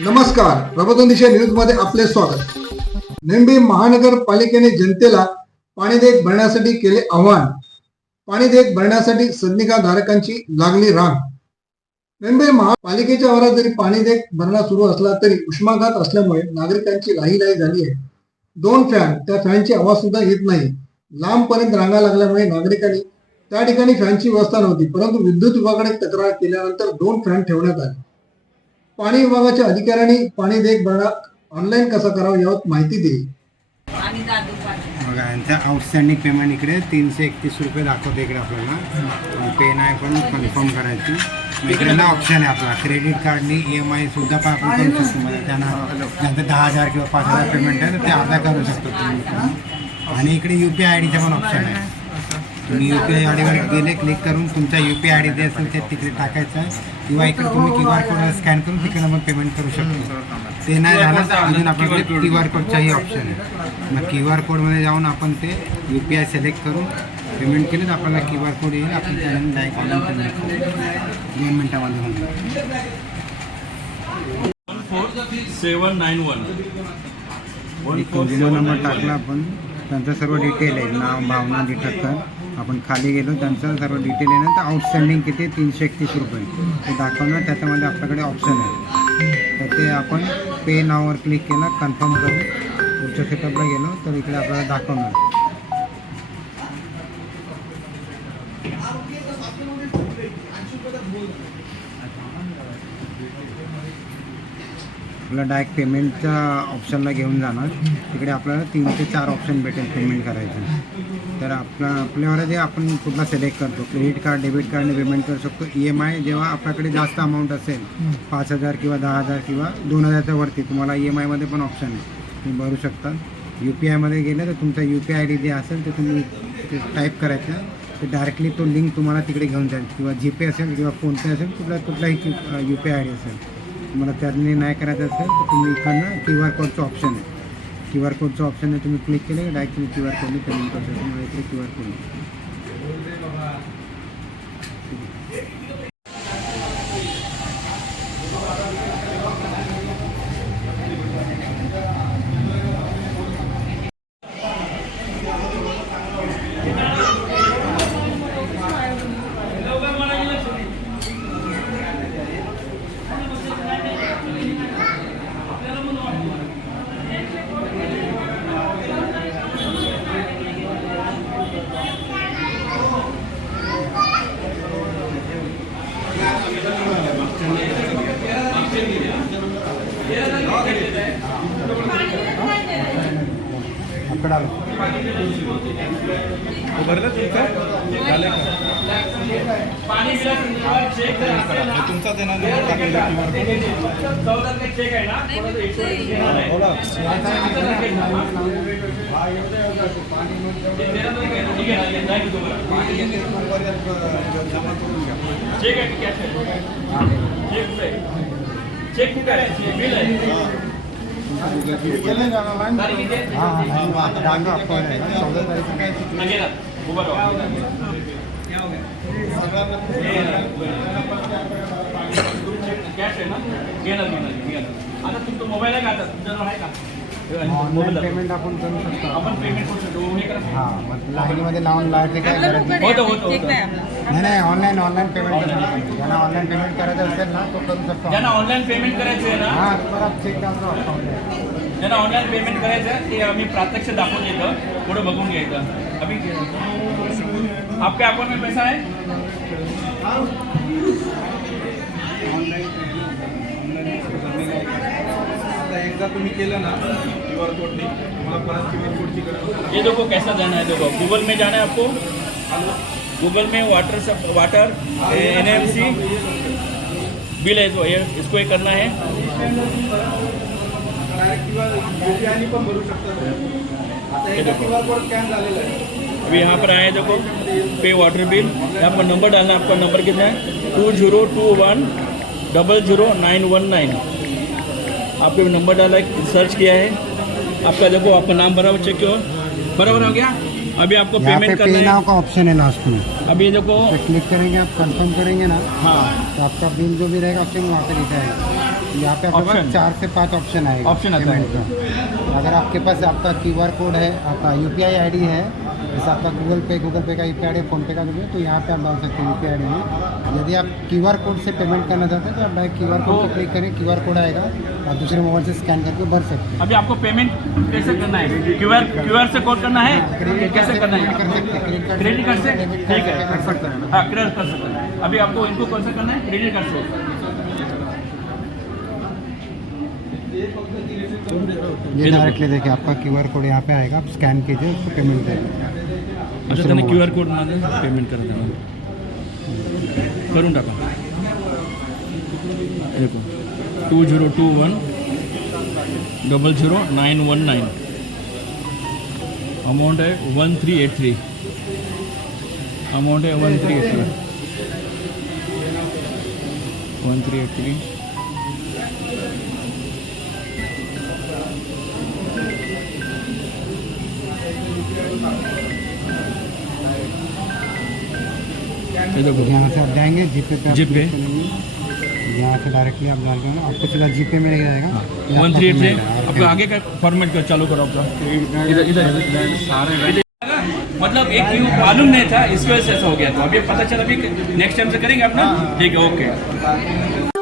नमस्कार. प्रबोधन दिशा न्यूजमध्ये आपले स्वागत. निंबी महानगरपालिकेने जनतेला पाणी देयक भरण्यासाठी केले आव्हान. पाणी देयक भरण्यासाठी सदनिका धारकांची लागली रांग. नेंबे महापालिकेच्या आवारात जरी पाणी देयक भरणा सुरू असला तरी उष्माघात असल्यामुळे नागरिकांची लाही झाली आहे. दोन फॅन त्या फॅनची आवाज सुद्धा येत नाही. लांबपर्यंत रांगा लागल्यामुळे नागरिकांनी त्या ठिकाणी फॅनची व्यवस्था नव्हती परंतु विद्युत विभागाकडे तक्रार केल्यानंतर दोन फॅन ठेवण्यात आले. पाणी विभागाच्या अधिकाऱ्यांनी पाणी देख भरणा ऑनलाईन कसा करावा यावर माहिती दिली. बघा यांचं आउटस्टँडिंग पेमेंट इकडे तीनशे एकतीस रुपये दाखवते इकडे आपल्याला. पे नाही पण कन्फर्म करायची. मग इकडे ना ऑप्शन आहे आपला. क्रेडिट कार्डनी ई एम आय सुद्धा पण आपण करू शकतो. म्हणजे त्यांना ज्यांचं दहा हजार किंवा पाच हजार पेमेंट आहे तर ते अर्धा करू शकतो तुम्ही. आणि इकडे यू पी आय आय डीचा पण ऑप्शन आहे. तुम्ही यू पी आय आय डीवर गेले क्लिक करून तुमचा U P I I D जे असेल ते तिकडे टाकायचं आहे. किंवा इकडे तुम्ही क्यू आर कोड स्कॅन करून तिकडे मग पेमेंट करू शकतो. ते नाही झालं तर अजून आपल्याकडे क्यू आर कोडचाही ऑप्शन आहे. मग क्यू आर कोडमध्ये जाऊन आपण ते यू पी आय सिलेक्ट करून पेमेंट केलं तर आपल्याला क्यू आर कोड येईल आपण त्याच्यानं डायरेक्ट ऑनलाईन पेमेंट करू. दोन मिनटामध्ये फोर सेवन नाईन वन एक कंझ्युमर नंबर टाकला आपण. त्यांचं सर्व डिटेल आहे. नाव भावना ठक्कर आपण खाली गेलो त्यांचं सर्व डिटेल आहे ना तर आउटस्टँडिंग किती? तीनशे एकतीस रुपये. ते दाखवणार त्याच्यामध्ये आपल्याकडे ऑप्शन आहे. तर ते आपण पे नावावर क्लिक केलं कन्फर्म करून पुढच्या सेटअपला गेलो तर इकडे आपल्याला दाखवणार. आपला डायरेक्ट पेमेंटच्या ऑप्शनला घेऊन जाणार. तिकडे आपल्याला तीन ते चार ऑप्शन भेटेल पेमेंट करायचं. तर आपला आपल्यावर जे आपण कुठला सिलेक्ट करतो क्रेडिट कार्ड डेबिट कार्डने पेमेंट करू शकतो. ई एम आय जेव्हा आपल्याकडे जास्त अमाऊंट असेल पाच हजार किंवा दहा हजार किंवा दोन हजारच्या वरती तुम्हाला ई एम आयमध्ये पण ऑप्शन आहे. तुम्ही भरू शकता. यू पी आयमध्ये गेलं तर तुमचा यू पी आय डी जे असेल ते तुम्ही ते टाईप करायचं. ते डायरेक्टली तो लिंक तुम्हाला तिकडे घेऊन जाईल. किंवा जीपे असेल किंवा फोनपे असेल कुठला कुठलाही यू पी आय डी असेल. तुम्हाला त्याने नाही करायचं असेल तर तुम्ही इकडनं क्यू आर कोडचं ऑप्शन आहे. क्यू आर कोडचं ऑप्शन आहे तुम्ही क्लिक केलं डायरेक्ट तुम्ही क्यू आर कोडने पेमेंट करू शकता तुम्हाला इकडे क्यू आर कोड भरलं तुमचं? झालं का? तुमचा देणार चेक आहे ना? चेक आहे. की कॅश आहे चेक कुठे आहे चेक कुठे आहे? बिल आहे. कॅश आहे ना घेणार घेणार घेणार आता तुमचा मोबाईल आहे का आता तुमच्याजवळ आहे का ऑनलाईन पेमेंट आपण करू शकतो. आपण पेमेंट करू शकतो. हे करा. हां मग लाईनमध्ये लावून लावायची काय गरज नाही होतं होतं ठीक होतं. आहे आपला नाही नाही ऑनलाईन ऑनलाईन पेमेंट करू शकतो ज्यांना ऑनलाईन पेमेंट करायचं असेल ना तो करू शकतो. ज्यांना ऑनलाईन पेमेंट करायचं आहे ना हां तुम्हाला चेक आहे ज्यांना ऑनलाईन पेमेंट करायचं आहे ते आम्ही प्रात्यक्ष दाखवून देतो. पुढे बघून घ्यायचं. अभि आपके अकाउंट में पैसा है एकदा तुम्ही केलं ना क्यू आर कोड कोडने मला परत क्यू आर कोडची गरज ये देखो कैसा जाना है देखो गूगल में जाना है आपको? गूगल में वाटर सब water N M C bill है तो ये इसको ये करना है. आता कोड अभी यहाँ पर आए देखो पे वाटर बिल यहाँ पर नंबर डालना है आपका नंबर कितना है? Two zero two one double zero nine one nine आपने नंबर डाला है सर्च किया है। आपका देखो आपका नाम बराबर चेक किया बराबर हो गया? अभी आपको पेमेंट पे करना नाउ है। का ऑप्शन है लास्ट में। अभी देखो पे क्लिक करेंगे आप कंफर्म करेंगे ना। हाँ। तो आपका बिल जो भी रहेगा ऑप्शन वहाँ पे दिखाएगा यहाँ पे आपके पास चार से पाँच ऑप्शन आएगा आता है। का। अगर आपके पास आपका क्यू आर कोड है आपका यू पी है जैसे आपका गूगल पे गूगल पे का यू पी फ़ोन पे का है तो यहाँ पे आप डाल सकते हैं यू पी आई में। यदि आप क्यू आर कोड से पेमेंट करना चाहते हैं तो आप डायरेक्ट क्यू कोड को क्लिक करें क्यू आर कोड आएगा और दूसरे मोबाइल से स्कैन करके भर सकते हैं। अभी आपको पेमेंट कैसे करना है? क्यू आर क्यू आर से कोड करना है? क्रेडिट कैसे करना है? हैं क्रेडिट कार्ड से ठीक है कर सकते हैं हाँ क्रेडिट कर सकते हैं। अभी आपको इनको कौन सा करना है? क्रेडिट कार्ड से। ये डायरेक्टली देखिए आपका क्यू आर कोड यहाँ पे आएगा आप स्कैन कीजिए उसको पेमेंट करिए अच्छा त्याने क्यू आर कोड माझं पेमेंट करा त्याला करून टाका. Two zero two one double zero nine one nine. Amount आहे one three eight three. Amount आहे one three eight three. One three eight three. ये यहाँ से आप जाएँगे जीपे पे जीपे। यहाँ से डायरेक्टली आप डाल देंगे। आपको सीधा जीपे में जाएगा वन थ्री एट है। आपका आगे का फॉर्मेट कर चालू करो आपका? इधर इधर। मतलब एक क्यों मालूम नहीं था इस वजह से ऐसा हो गया था। अभी पता चला अभी नेक्स्ट टाइम से करेंगे अपना? ठीक है ओके